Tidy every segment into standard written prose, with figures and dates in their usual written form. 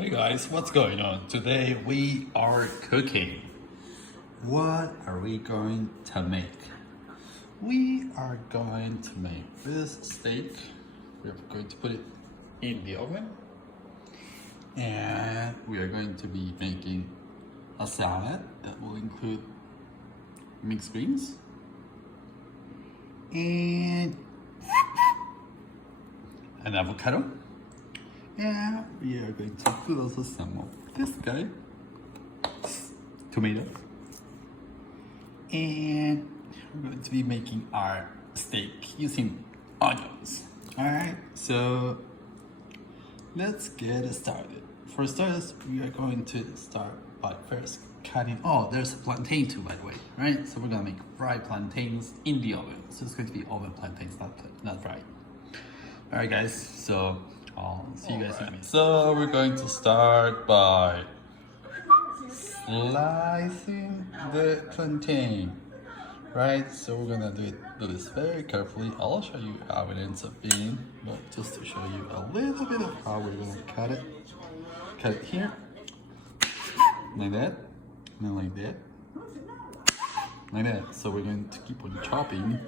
Hey guys, what's going on? Today we are cooking. What are we going to make? We are going to make this steak. We're going to put it in the oven. And we are going to be making a salad that will include mixed greens and an avocado. And we are going to put also some of this guy, tomato. And we're going to be making our steak using onions. Alright, so let's get started. For starters, we are going to start by first cutting. Oh, there's a plantain too, by the way, right? So we're gonna make fried plantains in the oven. So it's going to be oven plantains, not fried. Alright guys, so I'll see you guys in a minute. So we're going to start by slicing the plantain, right? So we're gonna do this very carefully. I'll show you how it ends up being, but just to show you a little bit of how we're gonna cut it. Cut it here, like that, and then like that, like that. So we're going to keep on chopping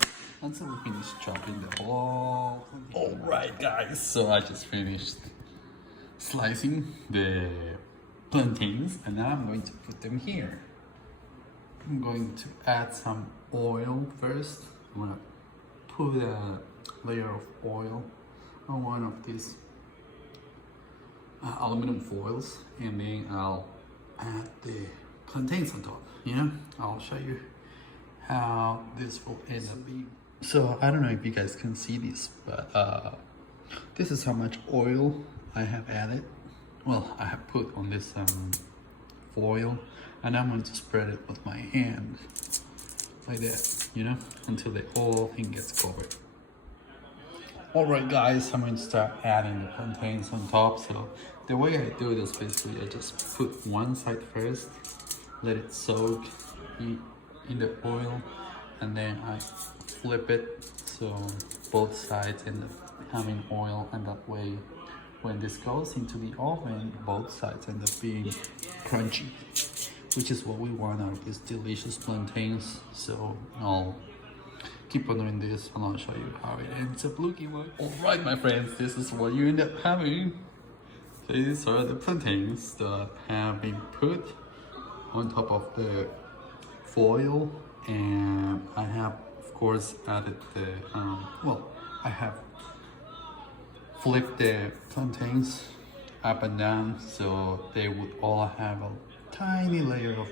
until we finish chopping the whole plantain. Alright guys, so I just finished slicing the plantains and now I'm going to put them here. I'm going to add some oil first. I'm gonna put a layer of oil on one of these aluminum foils, and then I'll add the plantains on top. I'll show you how this will end up being. So I don't know if you guys can see this, but this is how much oil I have added. Well, I have put on this foil, and I'm going to spread it with my hand like that, until the whole thing gets covered. Alright guys, I'm going to start adding the plantains on top. So the way I do this, basically I just put one side first, let it soak in the oil, and then I flip it so both sides end up having oil, and that way when this goes into the oven, both sides end up being crunchy, which is what we want out of these delicious plantains. So I'll keep on doing this and I'll show you how it ends up looking like. Alright my friends, this is what you end up having. These are the plantains that have been put on top of the foil, and I have of course added the I have flipped the plantains up and down so they would all have a tiny layer of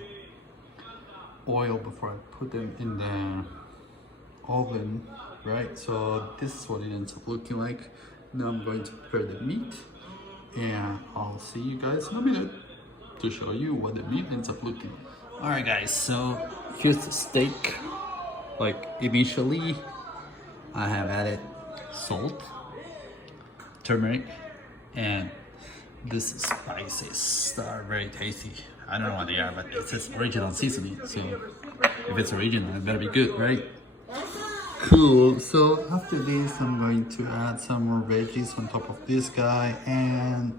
oil before I put them in the oven, right? So this is what it ends up looking like. Now I'm going to prepare the meat, and I'll see you guys in a minute to show you what the meat ends up looking like. Alright guys, so here's the steak. Like initially I have added salt, turmeric, and these spices that are very tasty. I don't know what they are, but it says original seasoning, so if it's original, it better be good, right? Cool. So after this, I'm going to add some more veggies on top of this guy, and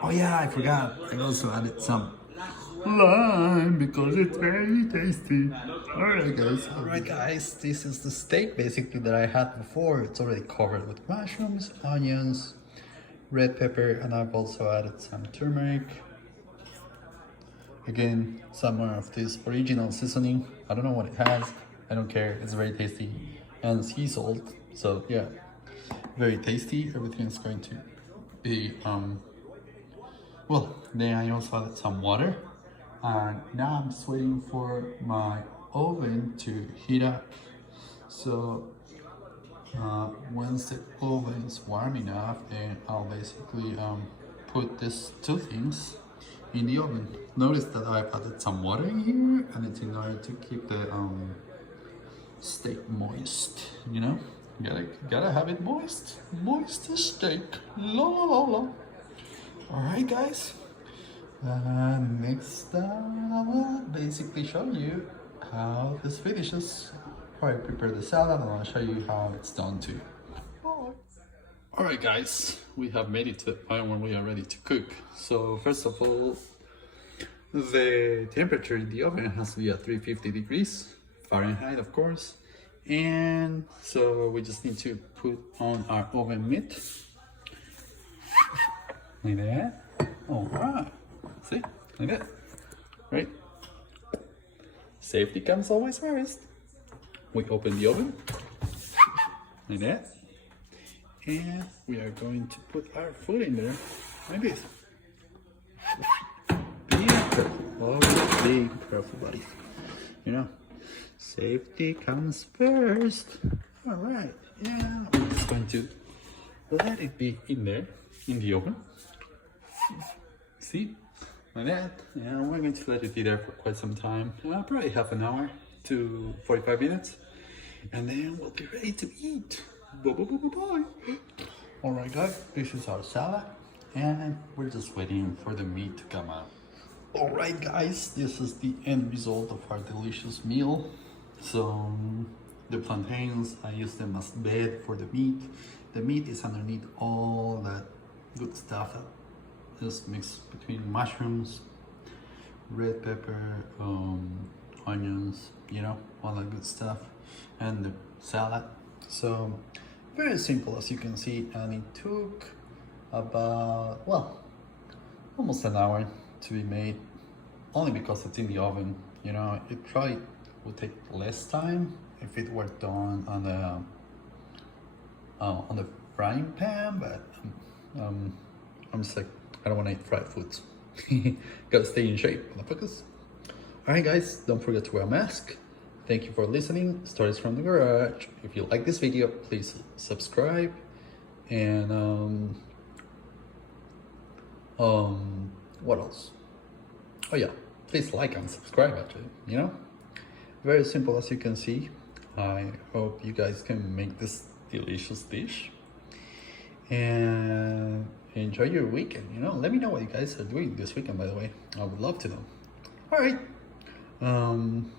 oh yeah, I forgot. I also added some lime because it's very tasty. Alright guys, this is the steak basically that I had before. It's already covered with mushrooms, onions, red pepper, and I've also added some turmeric. Again, some more of this original seasoning. I don't know what it has. I don't care. It's very tasty. And sea salt. So yeah, very tasty. Everything is going to be then I also added some water. And now I'm just waiting for my oven to heat up. So once the oven is warm enough, then I'll basically put these two things in the oven. Notice that I've added some water in here, and it's in order to keep the steak moist. Gotta have it moist. Moist steak. La la la la. Alright guys, next I will basically show you how this finishes. How I prepare the salad, and I'll show you how it's done too. Alright guys, we have made it to the point when we are ready to cook. So first of all, the temperature in the oven has to be at 350 degrees Fahrenheit, of course. And so we just need to put on our oven mitt. Like that. All right. See? Like that. Right? Safety comes always first. We open the oven. Like that. And we are going to put our food in there. Like this. Be careful. Always be careful, buddy. You know? Safety comes first. All right. Yeah. We're just going to let it be in there, in the oven. See? Like that. Yeah, we're going to let it be there for quite some time. Probably half an hour to 45 minutes. And then we'll be ready to eat. Bye, bye, bye, bye, bye. All right, guys. This is our salad. And we're just waiting for the meat to come out. All right, guys. This is the end result of our delicious meal. So the plantains, I use them as bed for the meat. The meat is underneath all that good stuff that is mixed between mushrooms, red pepper, onions, you know, all that good stuff, and the salad. So very simple, as you can see, and it took about, well, almost an hour to be made, only because it's in the oven. You know, it probably would take less time if it were done on the frying pan, but I'm just like, I don't want to eat fried foods. Gotta stay in shape, motherfuckers. Alright guys, don't forget to wear a mask. Thank you for listening. Stories from the Garage. If you like this video, please subscribe. And what else? Oh yeah, please like and subscribe actually, you know? Very simple, as you can see. I hope you guys can make this delicious dish. And enjoy your weekend, you know? Let me know what you guys are doing this weekend, by the way. I would love to know. Alright. One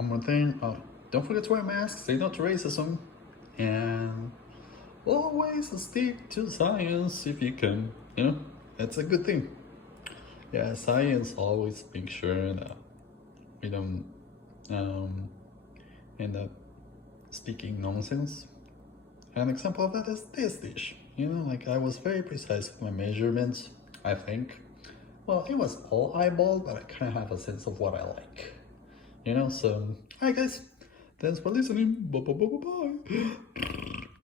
more thing. Don't forget to wear a mask. Say no to racism. And always stick to science if you can. You know? That's a good thing. Yeah, science always makes sure that we don't end up speaking nonsense. An example of that is this dish. You know, like I was very precise with my measurements, I think. Well, it was all eyeball, but I kind of have a sense of what I like. You know, so, alright guys, thanks for listening. Bye bye bye bye bye.